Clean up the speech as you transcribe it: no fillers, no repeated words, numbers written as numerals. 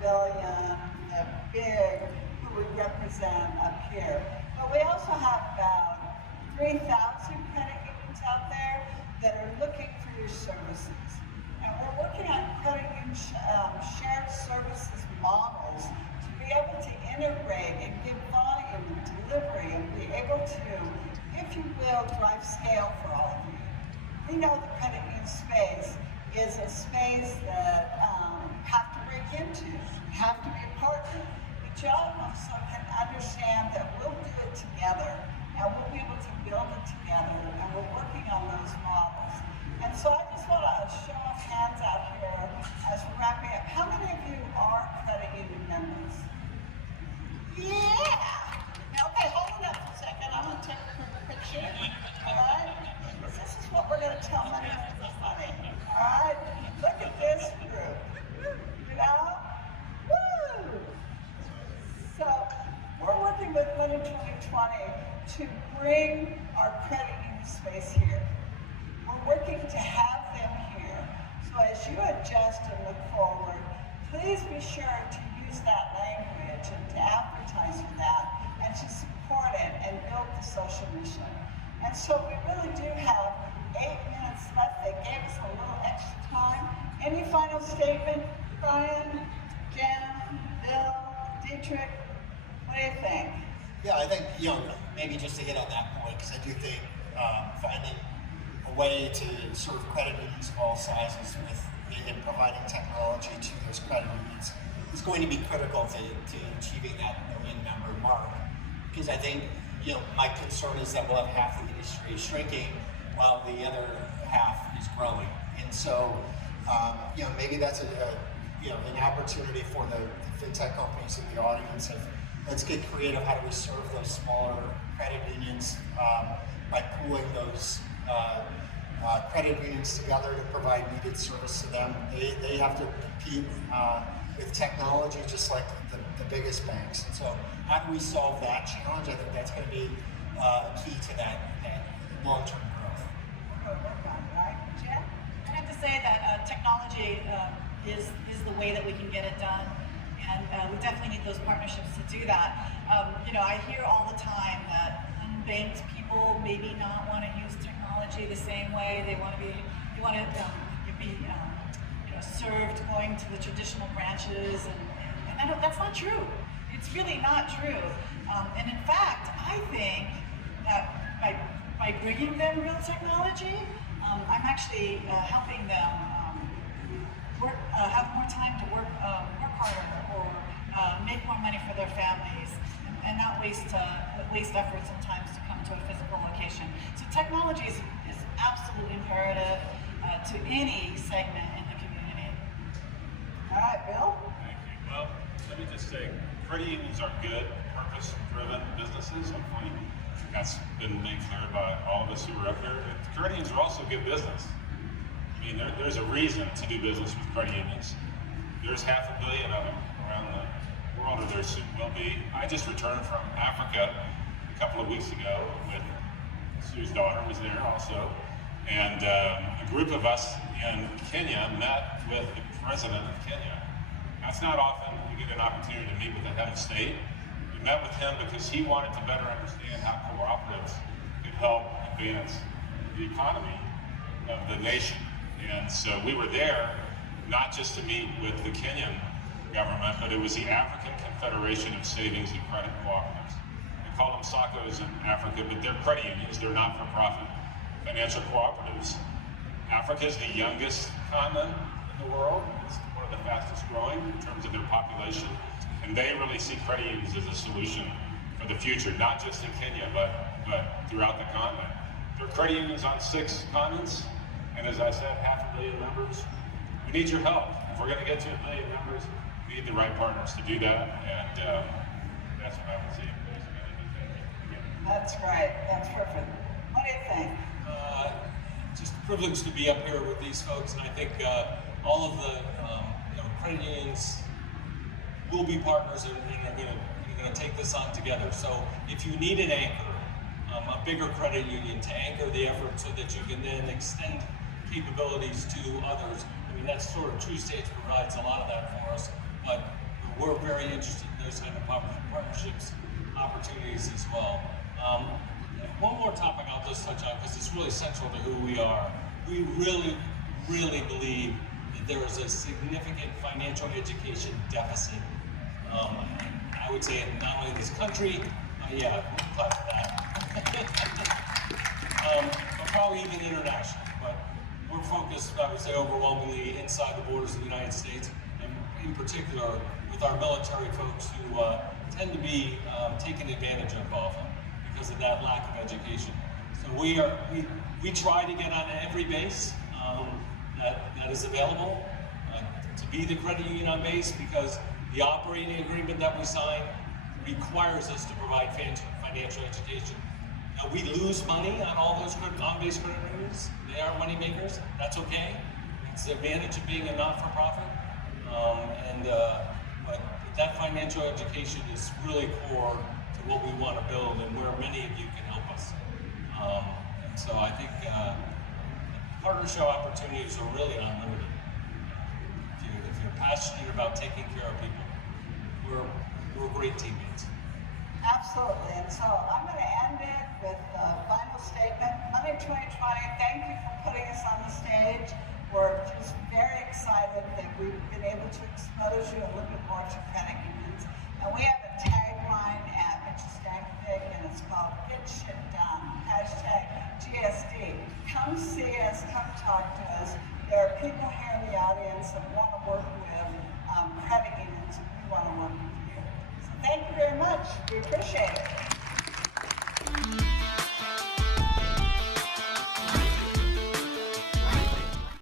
billion, the big, who we represent up here. But we also have about 3,000 credit unions out there that are looking for your services. And we're working on credit union shared services models to be able to integrate and give volume and delivery and be able to, if you will, drive scale for all of you. We know the credit union space is a space that you have to break into, you have to be a partner, but you also can understand that we'll do it together and we'll be able to build it together, and we're working on those models. And so I just want to show of hands out here as we're wrapping up. How many of you are credit union members? Yeah! Okay, hold it up for a second. I'm going to take a quick picture. All right? This is what we're going to tell money for money. All right? Look at this group. You know? Woo! So, we're working with Money 2020 to bring our credit union space here. We're working to have them here. So as you adjust and look forward, please be sure to use that language and to advertise for that and to support it and build the social mission. And so we really do have 8 minutes left. They gave us a little extra time. Any final statement, Brian, Jen, Bill, Dietrich? What do you think? Yeah, I think, maybe just to hit on that point, because I do think finding a way to serve credit unions of all sizes and providing technology to those credit unions is going to be critical to achieving that million-member mark. Because I think, my concern is that we'll have half the industry shrinking while the other half is growing. And so, maybe that's an opportunity for the fintech companies in the audience of, let's get creative. How do we serve those smaller credit unions by pooling those credit unions together to provide needed service to them? They have to compete with technology just like the biggest banks. And so how do we solve that challenge? I think that's going to be key to that long-term growth. Right, Jen? I have to say that technology is the way that we can get it done. And we definitely need those partnerships to do that. I hear all the time that unbanked people maybe not want to use technology the same way. They want to be served going to the traditional branches, and I know that's not true. It's really not true. And in fact, I think that by bringing them real technology, I'm actually helping them have more time to work harder or make more money for their families and not waste effort sometimes to come to a physical location. So technology is absolutely imperative to any segment in the community. All right, Bill? Thank you. Well, let me just say, credit unions are good, purpose-driven businesses. Hopefully that's been made clear by all of us who are up here. Credit unions are also good business. I mean, there's a reason to do business with credit unions. There's 500 million of them around the world, or there soon will be. I just returned from Africa a couple of weeks ago with Sue's daughter was there also. And a group of us in Kenya met with the president of Kenya. That's not often you get an opportunity to meet with the head of state. We met with him because he wanted to better understand how cooperatives could help advance the economy of the nation. And so we were there not just to meet with the Kenyan government, but it was the African Confederation of Savings and Credit Cooperatives. They call them SACCOs in Africa, but they're credit unions, they're not-for-profit financial cooperatives. Africa is the youngest continent in the world. It's one of the fastest growing in terms of their population. And they really see credit unions as a solution for the future, not just in Kenya, but throughout the continent. There are credit unions on 6 continents. And as I said, 500 million members. We need your help. If we're going to get to 1 million members, we need the right partners to do that. And that's what I would say. That's right. That's perfect. What do you think? Just a privilege to be up here with these folks, and I think all of the credit unions will be partners and are going to take this on together. So if you need an anchor, a bigger credit union to anchor the effort so that you can then extend capabilities to others. I mean, that's sort of TruStage provides a lot of that for us, but we're very interested in those kind of partnerships, opportunities as well. One more topic I'll just touch on because it's really central to who we are. We really, really believe that there is a significant financial education deficit. I would say in not only this country, yeah, we'll clap for that, but probably even internationally. But we're focused, I would say, overwhelmingly inside the borders of the United States, and in particular with our military folks who tend to be taken advantage of often because of that lack of education. So we try to get on every base that is available to be the credit union on base, because the operating agreement that we sign requires us to provide financial education. Now, we lose money on all those on-base credit unions. They are money makers. That's okay. It's the advantage of being a not-for-profit. But that financial education is really core to what we want to build and where many of you can help us. And so I think partnership opportunities are really unlimited. If you're passionate about taking care of people, we're great teammates. Absolutely. And so I'm going to end it with a final statement. Money 2020, thank you for putting us on the stage. We're just very excited that we've been able to expose you a little bit more to credit unions. And we have a tagline at Mitchell Stankovic, and it's called Get Shit Done, #GSD. Come see us, come talk to us. There are people here in the audience that want to work with credit unions, and we want to work with you. So thank you very much. We appreciate it.